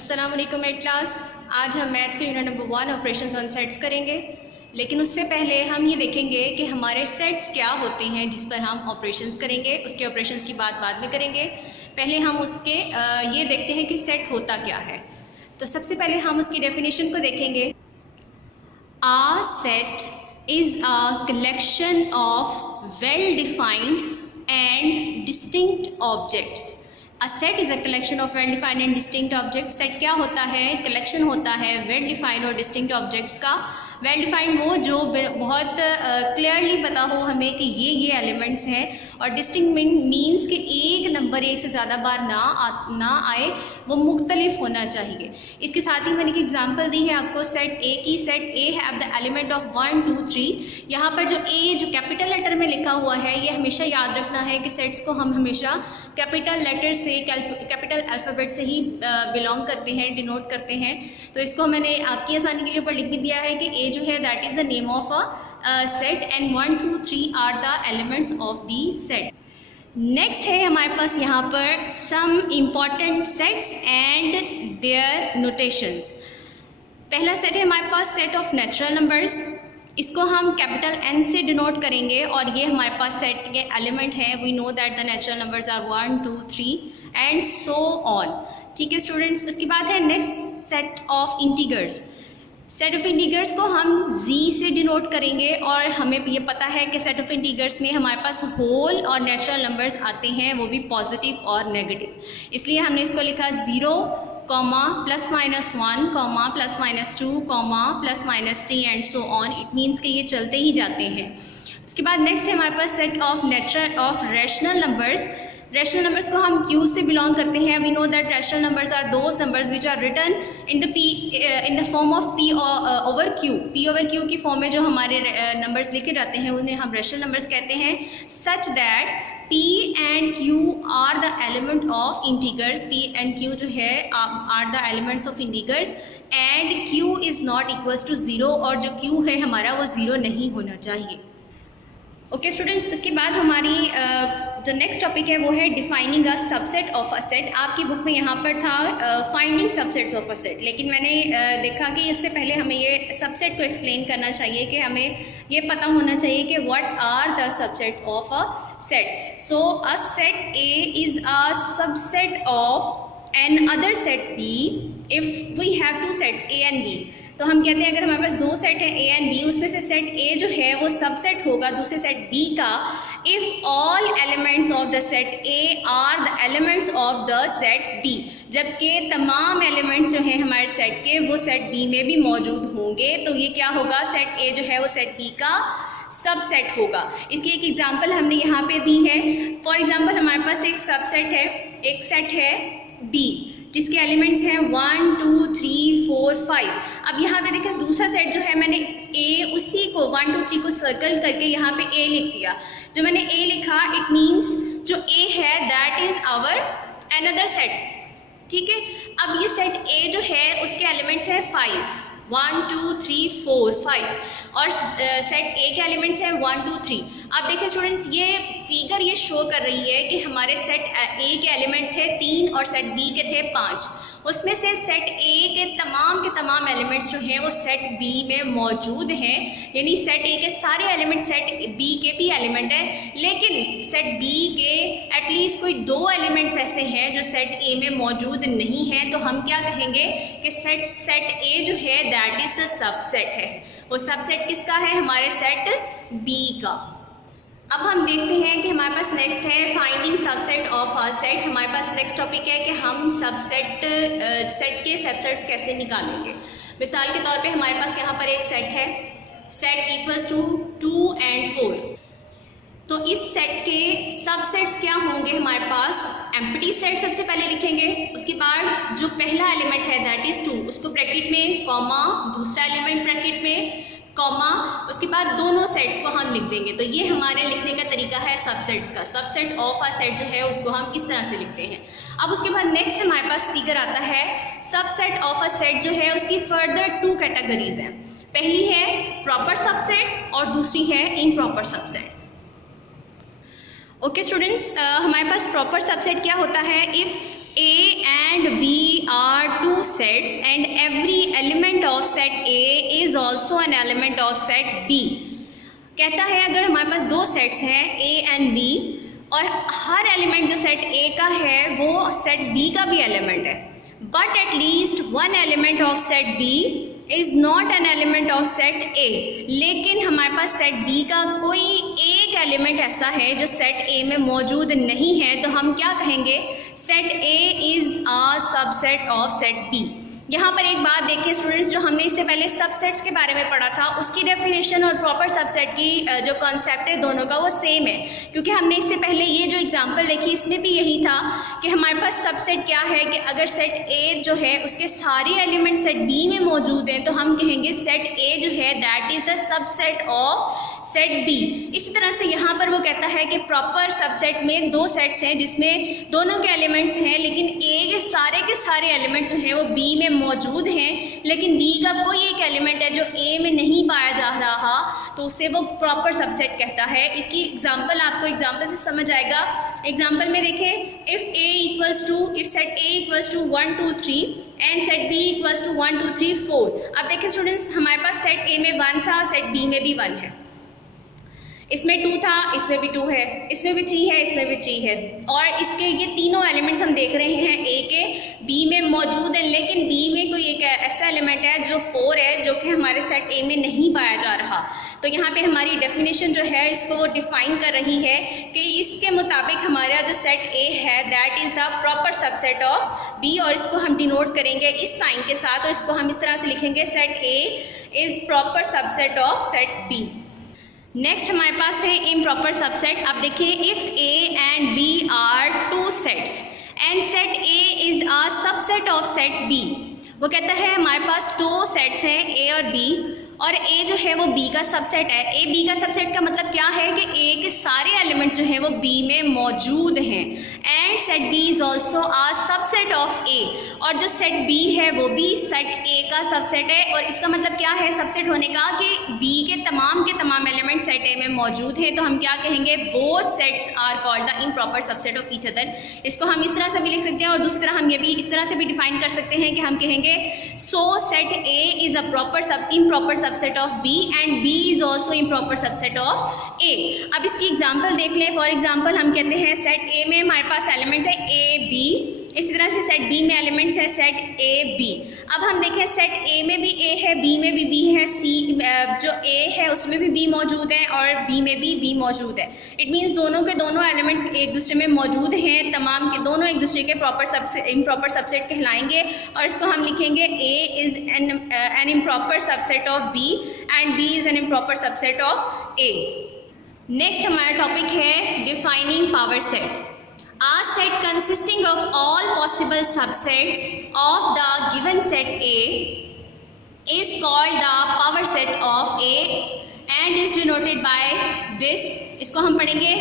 अस्सलाम वालेकुम eight class. आज हम मैथ्स के unit number 1 operations on sets करेंगे, लेकिन उससे पहले हम ये देखेंगे कि हमारे सेट्स क्या होते हैं जिस पर हम ऑपरेशंस करेंगे। उसके ऑपरेशंस की बात बाद में करेंगे। पहले हम उसके ये देखते हैं कि सेट होता क्या है। तो सबसे पहले हम उसकी डेफिनेशन को देखेंगे। A set is a collection of well defined and distinct objects. A set is a collection of well defined and distinct object. Set क्या होता है? कलेक्शन होता है वेल डिफाइंड और डिस्टिंक्ट ऑब्जेक्ट्स का। वेल डिफाइंड वो जो बहुत क्लियरली पता हो हमें कि ये एलिमेंट्स हैं, और डिस्टिंक्ट मीन्स कि एक नंबर एक से ज़्यादा बार ना आए, वो मुख्तलिफ होना चाहिए। इसके साथ ही मैंने एक एग्जांपल दी है आपको सेट ए की। Set A have the element of 1 2 3। यहाँ पर जो ए जो कैपिटल लेटर में लिखा हुआ है, ये हमेशा याद रखना है कि सेट्स को हम हमेशा कैपिटल लेटर से कैपिटल अल्फ़ाबेट से ही बिलोंग करते हैं, डिनोट करते हैं। तो इसको मैंने आपकी आसानी के लिए ऊपर लिख भी दिया है कि ए जो है that is the name of a set and 1 2 3 are the elements of the set. Next है हमारे पास यहाँ पर some important sets and their notations. पहला सेट है हमारे पास सेट ऑफ नेचुरल नंबर्स। इसको हम कैपिटल N से डिनोट करेंगे, और ये हमारे पास सेट के एलिमेंट हैं। We know that the natural numbers are 1 2 3 and so on. ठीक है स्टूडेंट्स। उसके बाद है next set of integers. Set of integers को हम Z से डिनोट करेंगे, और हमें ये पता है कि सेट ऑफ इंटीगर्स में हमारे पास होल और नेचुरल नंबर्स आते हैं, वो भी पॉजिटिव और नेगेटिव। इसलिए हमने इसको लिखा 0, +-1, +-2, +-3 and so on. It means कि ये चलते ही जाते हैं। उसके बाद नेक्स्ट है हमारे पास set of rational numbers. Rational numbers को हम Q से बिलोंग करते हैं। We know that rational numbers are those numbers which are written in the form of P over Q। P over Q की फॉर्म में जो हमारे नंबर्स लिखे जाते हैं उन्हें हम रेशनल नंबर्स कहते हैं। Such that P and Q are the element of integers। P and Q जो है are the elements of integers and Q is not equals to 0, और जो Q है हमारा वो 0 नहीं होना चाहिए। ओके स्टूडेंट्स, इसके बाद हमारी जो नेक्स्ट टॉपिक है वो है defining a subset of a set. आपकी बुक में यहाँ पर था finding subsets of a set, लेकिन मैंने देखा कि इससे पहले हमें ये सबसेट को एक्सप्लेन करना चाहिए कि हमें ये पता होना चाहिए कि what are the subset of a set. So a set A is a subset of another set B if we have two sets A and B. तो हम कहते हैं अगर हमारे पास दो सेट है ए एंड बी, उसमें से सेट ए जो है वो सबसेट होगा दूसरे सेट बी का if all elements of the set A are the elements of the set B. जबकि तमाम एलिमेंट्स जो हैं हमारे सेट के वो सेट बी में भी मौजूद होंगे, तो ये क्या होगा? सेट ए जो है वो सेट बी का सबसेट होगा। इसकी एक एग्जांपल हमने यहाँ पे दी है। फॉर एग्जांपल हमारे पास एक सबसेट है, एक सेट है बी जिसके एलिमेंट्स हैं 1 2 3 4 5। अब यहाँ पे देखिए दूसरा सेट जो है मैंने ए उसी को 1 2 3 को सर्कल करके यहाँ पे ए लिख दिया। जो मैंने ए लिखा इट मीन्स जो ए है that is our another set. ठीक है। अब ये सेट ए जो है उसके एलिमेंट्स हैं 5, 1 2 3 4 5, और सेट ए के एलिमेंट्स हैं 1 2 3। अब देखिए स्टूडेंट्स, ये फिगर ये शो कर रही है कि हमारे सेट ए के एलिमेंट थे 3 और सेट बी के थे 5। उसमें से सेट ए के तमाम एलिमेंट्स जो हैं वो सेट बी में मौजूद हैं, यानी सेट ए के सारे एलिमेंट सेट बी के भी एलिमेंट हैं, लेकिन सेट बी के एटलीस्ट कोई 2 एलिमेंट्स ऐसे हैं जो सेट ए में मौजूद नहीं हैं। तो हम क्या कहेंगे कि सेट ए जो है दैट इज़ द सबसेट है। वो सबसेट किसका है? हमारे सेट बी का। अब हम देखते हैं कि हमारे पास नेक्स्ट है finding subset of a set. हमारे पास नेक्स्ट टॉपिक है कि हम सेट के सबसेट कैसे निकालेंगे। मिसाल के तौर पे हमारे पास यहाँ पर एक सेट है, सेट इक्वल्स टू 2 and 4। तो इस सेट के सबसेट्स क्या होंगे? हमारे पास एम्प्टी सेट सबसे पहले लिखेंगे, उसके बाद जो पहला एलिमेंट है दैट इज़ 2 उसको ब्रैकेट में कॉमा, दूसरा एलिमेंट ब्रैकेट में कॉमा, उसके बाद दोनों सेट्स को हम लिख देंगे। तो ये हमारे लिखने का तरीका है सबसेट्स का। सबसेट ऑफ अ सेट जो है उसको हम इस तरह से लिखते हैं। अब उसके बाद नेक्स्ट हमारे पास फिगर आता है सबसेट ऑफ अ सेट जो है उसकी फर्दर 2 कैटेगरीज हैं। पहली है प्रॉपर सबसेट और दूसरी है इम्प्रॉपर सबसेट। ओके स्टूडेंट्स, हमारे पास प्रॉपर सबसेट क्या होता है? If A and B are 2 two sets and every element of set A is also an element of set B. कहता है अगर हमारे पास दो सेट्स हैं A and B और हर एलिमेंट जो सेट A का है वो सेट B का भी एलिमेंट है, but at least one element of set B is not an element of set A. लेकिन हमारे पास सेट B का कोई एक एलिमेंट ऐसा है जो सेट A में मौजूद नहीं है, तो हम क्या कहेंगे, set A is a subset of set B. यहाँ पर एक बात देखिए स्टूडेंट्स, जो हमने इससे पहले सबसेट्स के बारे में पढ़ा था उसकी डेफिनेशन और प्रॉपर सबसेट की जो कॉन्सेप्ट है दोनों का वो सेम है, क्योंकि हमने इससे पहले ये जो एग्जांपल देखी इसमें भी यही था कि हमारे पास सबसेट क्या है कि अगर सेट A जो है उसके सारे एलिमेंट सेट B में मौजूद हैं तो हम कहेंगे सेट A जो है that is the subset of set B. इसी तरह से यहाँ पर वो कहता है कि प्रॉपर सबसेट में दो सेट्स हैं जिसमें दोनों के एलिमेंट्स हैं, लेकिन A के सारे एलिमेंट्स जो हैं वो B में मौजूद हैं, लेकिन B का कोई एक एलिमेंट है जो A में नहीं पाया जा रहा, तो उसे वो प्रॉपर सबसेट कहता है. इसकी एग्जांपल आपको एग्जांपल से समझ आएगा. एग्जांपल में देखें, if set A equals to 1 2 3 and set B equals to 1 2 3 4. अब देखें स्टूडेंट्स, हमारे पास सेट A में 1 था, सेट B में भी 1 है, इसमें 2 था, इसमें भी 2 है, इसमें भी 3 है, इसमें भी 3 है, और इसके ये तीनों एलिमेंट्स हम देख रहे हैं A के B में मौजूद है, लेकिन B में कोई एक ऐसा एलिमेंट है जो 4 है जो कि हमारे सेट A में नहीं पाया जा रहा. तो यहाँ पे हमारी डेफिनेशन जो है इसको डिफाइन कर रही है कि इसके मुताबिक हमारा जो सेट A है that is the proper subset of B, और इसको हम डिनोट करेंगे इस साइन के साथ, और इसको हम इस तरह से लिखेंगे set A is proper subset of set B. Next हमारे पास है इम्प्रॉपर सबसेट. अब देखिए, if A and B are two sets and set A is a subset of set B. वो कहता है हमारे पास दो सेट्स हैं A और B, और A जो है वो B का सबसेट है. A B का सबसेट का मतलब क्या है कि A के सारे एलिमेंट जो हैं वो B में मौजूद हैं, and set B is also a subset of A, और जो सेट B है वो भी सेट A का सबसेट है. और इसका मतलब क्या है सबसेट होने का, कि B के तमाम एलिमेंट सेट A में मौजूद हैं, तो हम क्या कहेंगे, both sets are called the improper subset of each other. इसको हम इस तरह से भी लिख सकते हैं, और दूसरी तरह हम ये भी इस तरह से भी डिफाइन कर सकते हैं कि हम कहेंगे सो set A is a improper subset of B and B is also improper subset of A. अब इसकी एग्जांपल देख लें. फॉर एग्जांपल हम कहते हैं सेट A में हमारे पास एलिमेंट है A B, इसी तरह से सेट B में एलिमेंट्स है सेट A B. अब हम देखें सेट A में भी A है, B में भी B है, C जो A है उसमें भी B मौजूद है, और B में भी B मौजूद है. इट मीन्स दोनों के दोनों एलिमेंट्स एक दूसरे में मौजूद हैं, तमाम के दोनों एक दूसरे के इम्प्रॉपर सबसेट कहलाएंगे, और इसको हम लिखेंगे A is an improper subset of B and B is an improper subset of A. Next हमारा टॉपिक है defining power set. A set consisting of all possible subsets of the given set A is called the power set of A and is denoted by this. इसको हम पढ़ेंगे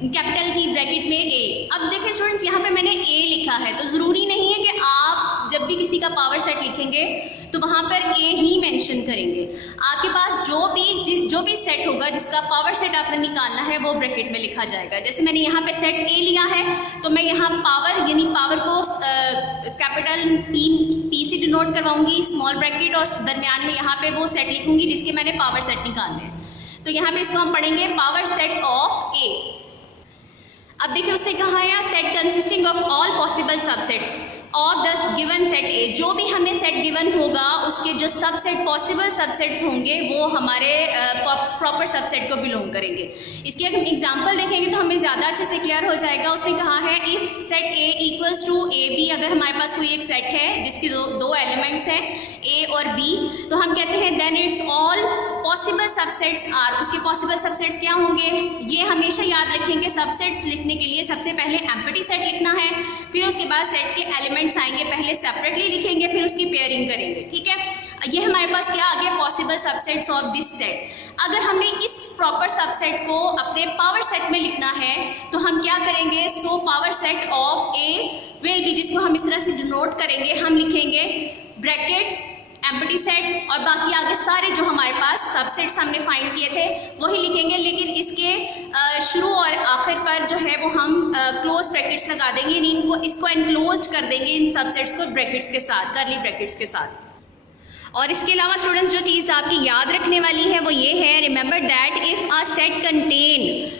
capital B bracket में A. अब देखें students, यहाँ पे मैंने A लिखा है, तो ज़रूरी नहीं है कि आप जब भी किसी का पावर सेट लिखेंगे तो वहाँ पर A ही मेंशन करेंगे. आपके पास जो भी सेट होगा जिसका पावर सेट आपने निकालना है वो ब्रैकेट में लिखा जाएगा. जैसे मैंने यहाँ पे सेट A लिया है तो मैं यहाँ पावर यानी पावर को कैपिटल P से डिनोट करवाऊंगी स्मॉल ब्रैकेट, और दरमियान में यहाँ पे वो सेट लिखूंगी जिसके मैंने पावर सेट निकालने हैं. तो यहाँ पे इसको हम पढ़ेंगे पावर सेट ऑफ A. अब देखिए उसने कहा है set consisting of all possible subsets of the given set A. जो भी हमें सेट गिवन होगा उसके जो सबसेट पॉसिबल सबसेट्स होंगे वो हमारे प्रॉपर सबसेट को बिलोंग करेंगे. इसकी अगर हम एग्जांपल देखेंगे तो हमें ज़्यादा अच्छे से क्लियर हो जाएगा. उसने कहा है if set A equals to AB. अगर हमारे पास कोई एक सेट है जिसके दो एलिमेंट्स हैं A और B, तो हम कहते हैं then it's all possible subsets are. उसके पॉसिबल सबसेट्स क्या होंगे, ये हमेशा याद रखेंगे. सबसेट्स लिखने के लिए सबसे पहले एम्प्टी सेट लिखना है, फिर उसके बाद सेट के एलिमेंट्स आएंगे, पहले सेपरेटली लिखेंगे फिर उसकी पेयरिंग करेंगे. ठीक है, ये हमारे पास क्या आ गया, possible subsets of this set. अगर हमने इस प्रॉपर सबसेट को अपने पावर सेट में लिखना है तो हम क्या करेंगे, so power set of A will be, जिसको हम इस तरह से डिनोट करेंगे, हम लिखेंगे ब्रैकेट एम्प्टी सेट और बाकी आगे सारे जो हमारे पास सबसेट्स हमने फाइंड किए थे वही लिखेंगे, लेकिन इसके शुरू और आखिर पर जो है वो हम क्लोज ब्रैकेट्स लगा देंगे, इनको इसको एनक्लोज कर देंगे इन सबसेट्स को ब्रैकेट्स के साथ, करली ब्रैकेट्स के साथ। और इसके अलावा स्टूडेंट्स जो चीज़ आपकी याद रखने वाली है वो ये है, remember that if a set contained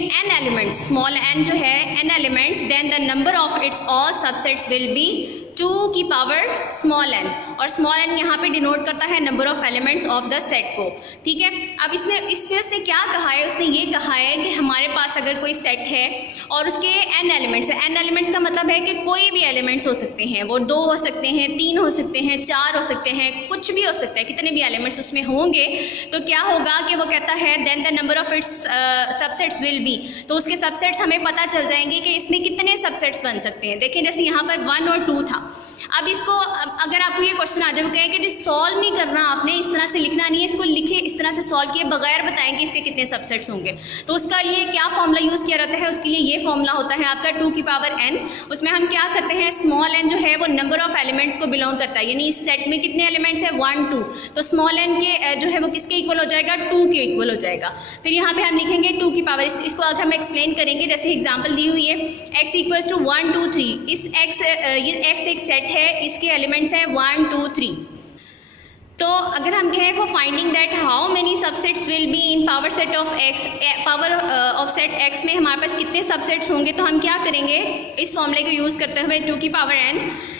n elements, small n जो है n elements, then the number of its all subsets will be 2 की पावर स्मॉल n, और स्मॉल n यहाँ पे डिनोट करता है number of elements of the set को। ठीक है, अब इसने क्या कहा है, उसने ये कहा है कि हमारे पास अगर कोई सेट है और उसके n एलिमेंट्स है, n एलिमेंट्स का मतलब है कि कोई भी एलिमेंट्स हो सकते हैं, वो 2 हो सकते हैं, 3 हो सकते हैं, 4 हो सकते हैं, कुछ भी हो सकता है, कितने भी एलिमेंट्स उसमें होंगे, तो क्या होगा कि वो कहता है then the number of its subsets will be, तो उसके सबसेट्स हमें पता चल जाएंगे कि इसमें कितने सबसेट्स बन सकते हैं। देखिए जैसे यहाँ पर 1 और 2 था, अब इसको अगर आपको ये क्वेश्चन आ जाए, वो कहें कि सॉल्व नहीं करना आपने, इस तरह से लिखना नहीं है, इसको लिखे इस तरह से सॉल्व किए बगैर बताएं कि इसके कितने सबसेट्स होंगे, तो उसका लिए क्या फॉर्मूला यूज़ किया जाता है, उसके लिए ये फॉर्मूला होता है आपका 2 की पावर n। उसमें हम क्या करते हैं, स्मॉल n जो है वो नंबर ऑफ एलिमेंट्स को बिलोंग करता है, यानी इस सेट में कितने एलिमेंट्स हैं 1 2, तो स्मॉल n के जो है वो किसके इक्वल हो जाएगा, 2 के इक्वल हो जाएगा। फिर यहाँ पे हम लिखेंगे 2 की पावर, इसको अगर हम एक्सप्लेन करेंगे, जैसे एग्जाम्पल दी हुई है x इक्वल्स टू 1 2 3, इस ये x एक सेट है, इसके एलिमेंट्स है 1 2 3। तो अगर हम कहें for finding that how many subsets will be in power set of x, power of set x में हमारे पास कितने सबसेट्स होंगे, तो हम क्या करेंगे, इस फॉर्मूले को यूज़ करते हुए 2 की पावर n,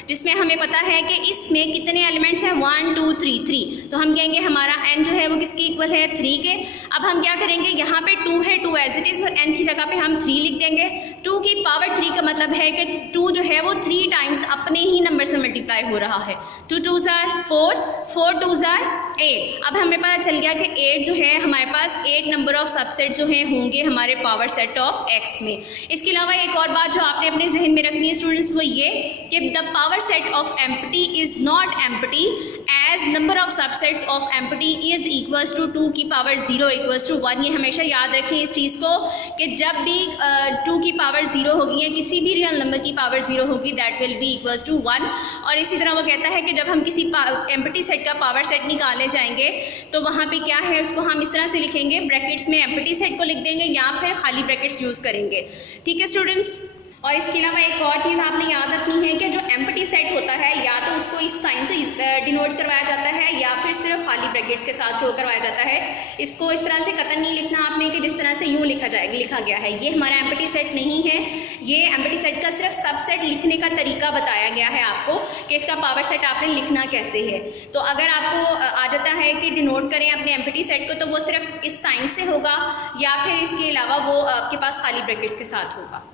जिसमें हमें पता है कि इसमें कितने एलिमेंट्स हैं 1 2 3 3, तो हम कहेंगे हमारा n जो है वो किसके इक्वल है 3 के। अब हम क्या करेंगे, यहाँ पे 2 है, 2 एज इट इज़, और n की जगह पे हम 3 लिख देंगे। 2 की पावर 3 का मतलब है कि 2 जो है वो 3 टाइम्स अपने ही नंबर से मल्टीप्लाई हो रहा है, 2 2 4 4 2 8। अब हमें पता चल गया कि 8 जो है हमारे पास 8 नंबर ऑफ सबसेट जो हैं होंगे हमारे पावर सेट ऑफ x में। इसके अलावा एक और बात जो आपने अपने जहन में रखनी है स्टूडेंट्स, वो ये कि the power set of empty is not empty as number of subsets of empty is equals to 2 की पावर 0 equals to 1। ये हमेशा याद रखें इस चीज़ को कि जब भी 2 की पावर 0 होगी या किसी भी रियल नंबर की पावर 0 होगी that will be equals to 1। और इसी तरह वो कहता है कि जब हम किसी एम्प्टी सेट का पावर सेट निकालने जाएंगे तो वहाँ पे क्या है, उसको हम इस तरह से लिखेंगे, ब्रैकेट्स में एम्प्टी सेट को लिख देंगे या फिर खाली ब्रैकेट्स यूज़ करेंगे। ठीक है स्टूडेंट्स, और इसके अलावा एक और चीज़ आपने याद रखनी है कि जो एम्प्टी सेट होता है या तो उसको इस साइन से डिनोट करवाया जाता है या फिर सिर्फ खाली ब्रैकेट्स के साथ शो करवाया जाता है। इसको इस तरह से कतई नहीं लिखना आपने कि जिस तरह से यूँ लिखा गया है, ये हमारा एम्प्टी सेट नहीं है। ये एम्प्टी सेट का सिर्फ सबसेट लिखने का तरीका बताया गया है आपको कि इसका पावर सेट आपने लिखना कैसे है। तो अगर आपको आ जाता है कि डिनोट करें अपने एम्प्टी सेट को, तो वो सिर्फ इस साइन से होगा या फिर इसके अलावा वो आपके पास खाली ब्रैकेट्स के साथ होगा।